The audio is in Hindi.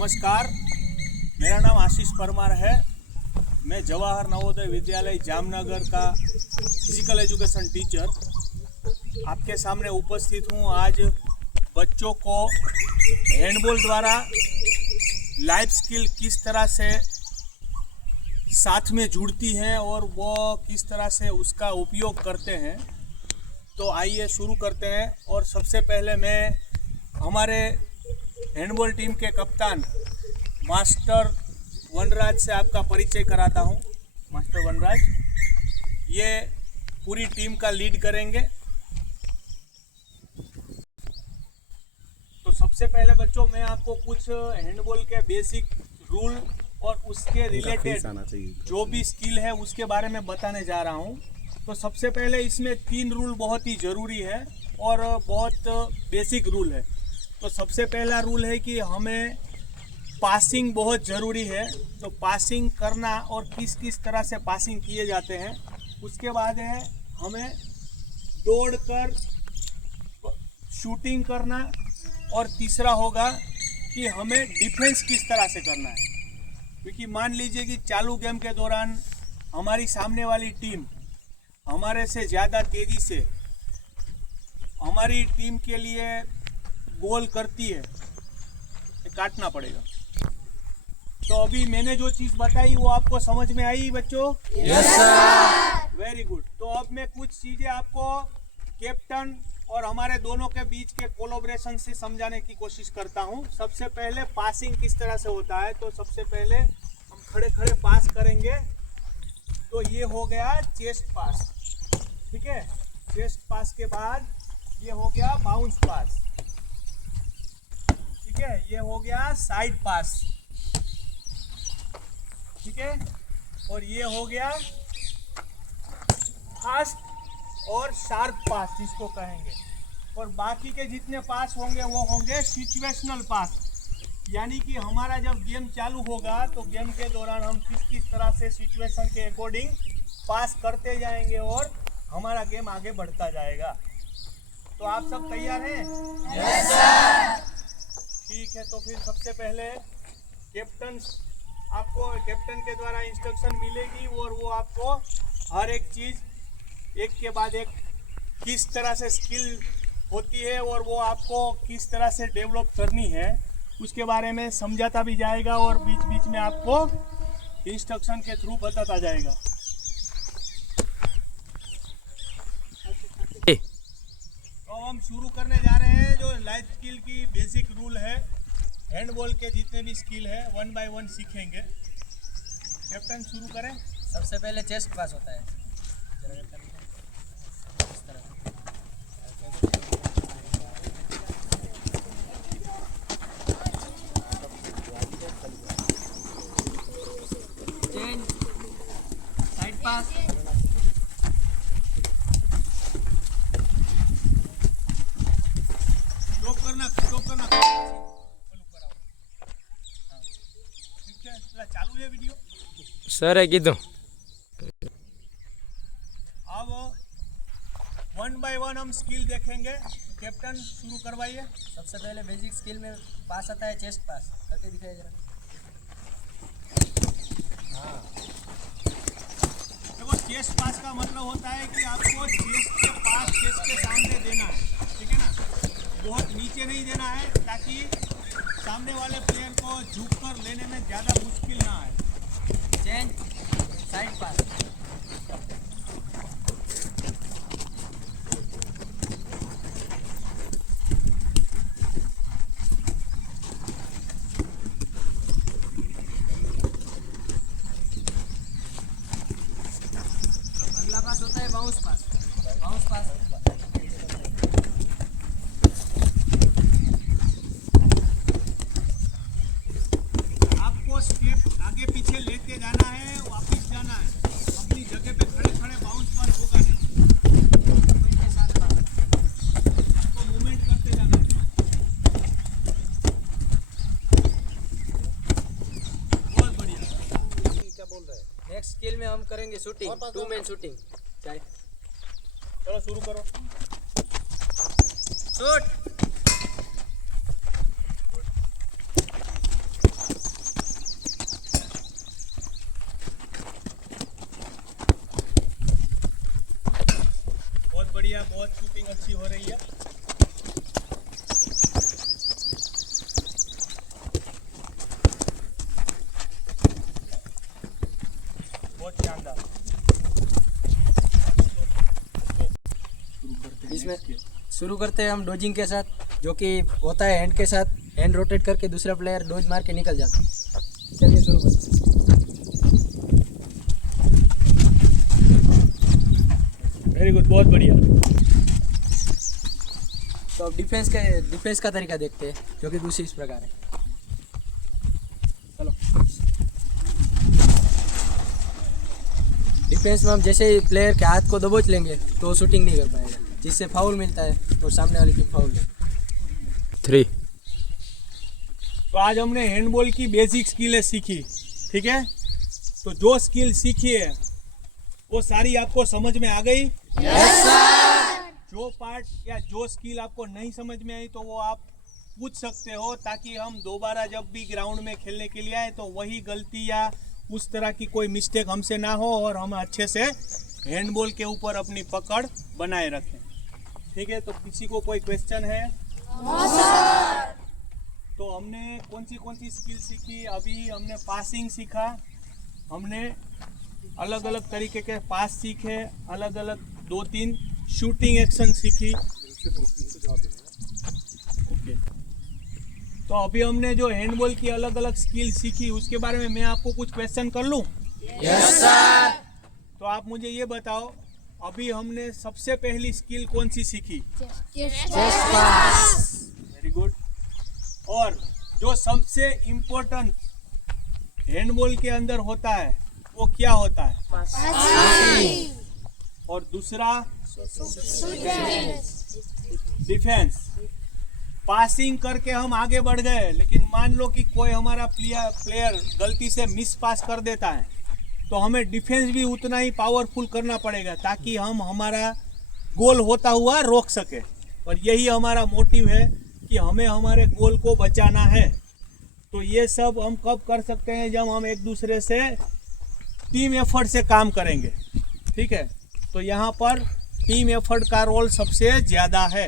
नमस्कार, मेरा नाम आशीष परमार है। मैं जवाहर नवोदय विद्यालय जामनगर का फिजिकल एजुकेशन टीचर आपके सामने उपस्थित हूँ। आज बच्चों को हैंडबॉल द्वारा लाइफ स्किल किस तरह से साथ में जुड़ती हैं और वो किस तरह से उसका उपयोग करते हैं, तो आइए शुरू करते हैं। और सबसे पहले मैं हमारे हैंडबॉल टीम के कप्तान मास्टर वनराज से आपका परिचय कराता हूं। मास्टर वनराज ये पूरी टीम का लीड करेंगे। तो सबसे पहले बच्चों मैं आपको कुछ हैंडबॉल के बेसिक रूल और उसके रिलेटेड जो भी स्किल है उसके बारे में बताने जा रहा हूं। तो सबसे पहले इसमें 3 रूल बहुत ही ज़रूरी है और बहुत बेसिक रूल है। तो सबसे पहला रूल है कि हमें पासिंग बहुत ज़रूरी है। तो पासिंग करना और किस किस तरह से पासिंग किए जाते हैं, उसके बाद है हमें दौड़कर शूटिंग करना, और तीसरा होगा कि हमें डिफेंस किस तरह से करना है। क्योंकि मान लीजिए कि चालू गेम के दौरान हमारी सामने वाली टीम हमारे से ज़्यादा तेज़ी से हमारी टीम के लिए गोल करती है, काटना पड़ेगा। तो अभी मैंने जो चीज़ बताई वो आपको समझ में आई बच्चों? Yes sir. Very good. तो अब मैं कुछ चीज़ें आपको कैप्टन और हमारे दोनों के बीच के कोलैबोरेशन से समझाने की कोशिश करता हूँ। सबसे पहले पासिंग किस तरह से होता है, तो सबसे पहले हम खड़े खड़े पास करेंगे। तो ये हो गया चेस्ट पास, ठीक है। चेस्ट पास के बाद ये हो गया बाउंस पास, ठीक है। ये हो गया साइड पास, ठीक है। और ये हो गया फास्ट और शार्प पास जिसको कहेंगे। और बाकी के जितने पास होंगे वो होंगे सिचुएशनल पास, यानी कि हमारा जब गेम चालू होगा तो गेम के दौरान हम किस किस तरह से सिचुएशन के अकॉर्डिंग पास करते जाएंगे और हमारा गेम आगे बढ़ता जाएगा। तो आप सब तैयार हैं? Yes sir. ठीक है। तो फिर सबसे पहले कैप्टन के द्वारा इंस्ट्रक्शन मिलेगी और वो आपको हर एक चीज़ एक के बाद एक किस तरह से स्किल होती है और वो आपको किस तरह से डेवलप करनी है उसके बारे में समझाता भी जाएगा और बीच बीच में आपको इंस्ट्रक्शन के थ्रू बताता जाएगा। तो हम शुरू करने जा रहे हैं। जो लाइफ स्किल की बेसिक रूल है, हैंडबॉल के जितने भी स्किल है 1 बाय 1 सीखेंगे। कैप्टन शुरू करें। सबसे पहले चेस्ट पास होता है। साइड पास, स्टॉप करना ठीक है। चालू है वीडियो सर है कीधु। अब 1 बाय 1 हम स्किल देखेंगे। कैप्टन शुरू करवाइए। सबसे पहले बेसिक स्किल में पास आता है चेस्ट पास, करके दिखाइए जरा। हाँ, देखो चेस्ट पास का मतलब होता है कि आपको चेस्ट के पास, चेस्ट के सामने देना है, ठीक है ना। बहुत नीचे नहीं देना है ताकि सामने वाले प्लेयर को झुककर लेने में ज़्यादा मुश्किल ना आए। चेंज, साइड पास, अगला पास होता है बाउंस पास। बाउंस पास आपको स्टेप आगे पीछे लेते जाना है, वापस जाना है, अपनी जगह पे खड़े खड़े बाउंस पास होगा नहीं, मूवमेंट के साथ आपको मूवमेंट करते जाना है। बहुत बढ़िया। क्या बोल रहे हैं? नेक्स्ट स्किल में हम करेंगे शूटिंग, 2 मैन शूटिंग। चाहे चलो शुरू करो। शूट। बहुत शानदार। इसमें शुरू करते हैं हम डोजिंग के साथ, जो कि होता है हैंड के साथ। हैंड रोटेट करके दूसरा प्लेयर डोज मार के निकल जाता है। चलिए शुरू करते हैं। वेरी गुड, बहुत बढ़िया। तो अब डिफेंस का तरीका देखते हैं, जो कि दूसरी इस प्रकार है। चलो, डिफेंस में हम जैसे ही प्लेयर के हाथ को दबोच लेंगे तो वो शूटिंग नहीं कर पाएगा, जिससे फाउल मिलता है और सामने वाली टीम फाउल लेती। 3 तो आज हमने हैंडबॉल की बेसिक स्किलें सीखी, ठीक है। तो जो स्किल सीखी है वो सारी आपको समझ में आ गई? Yes sir. जो पार्ट या जो स्किल आपको नहीं समझ में आई तो वो आप पूछ सकते हो, ताकि हम दोबारा जब भी ग्राउंड में खेलने के लिए आए तो वही गलती या उस तरह की कोई मिस्टेक हमसे ना हो और हम अच्छे से हैंडबॉल के ऊपर अपनी पकड़ बनाए रखें, ठीक है। तो किसी को कोई क्वेश्चन है? तो हमने कौन सी स्किल सीखी? अभी हमने पासिंग सीखा, हमने अलग अलग तरीके के पास सीखे, अलग अलग 2-3 शूटिंग एक्शन सीखी। ओके, तो अभी हमने जो हैंडबॉल की अलग अलग स्किल सीखी उसके बारे में मैं आपको कुछ क्वेश्चन कर लूं? Yes sir. तो आप मुझे ये बताओ, अभी हमने सबसे पहली स्किल कौन सी सीखी? Chest pass. Very good. और जो सबसे इम्पोर्टेंट हैंडबॉल के अंदर होता है वो क्या होता है? और दूसरा डिफेंस। पासिंग करके हम आगे बढ़ गए, लेकिन मान लो कि कोई हमारा प्लेयर गलती से मिस पास कर देता है तो हमें डिफेंस भी उतना ही पावरफुल करना पड़ेगा, ताकि हम हमारा गोल होता हुआ रोक सके। और यही हमारा मोटिव है कि हमें हमारे गोल को बचाना है। तो ये सब हम कब कर सकते हैं? जब हम एक दूसरे से टीम एफर्ट से काम करेंगे, ठीक है। तो यहाँ पर टीम एफर्ट का रोल सबसे ज़्यादा है।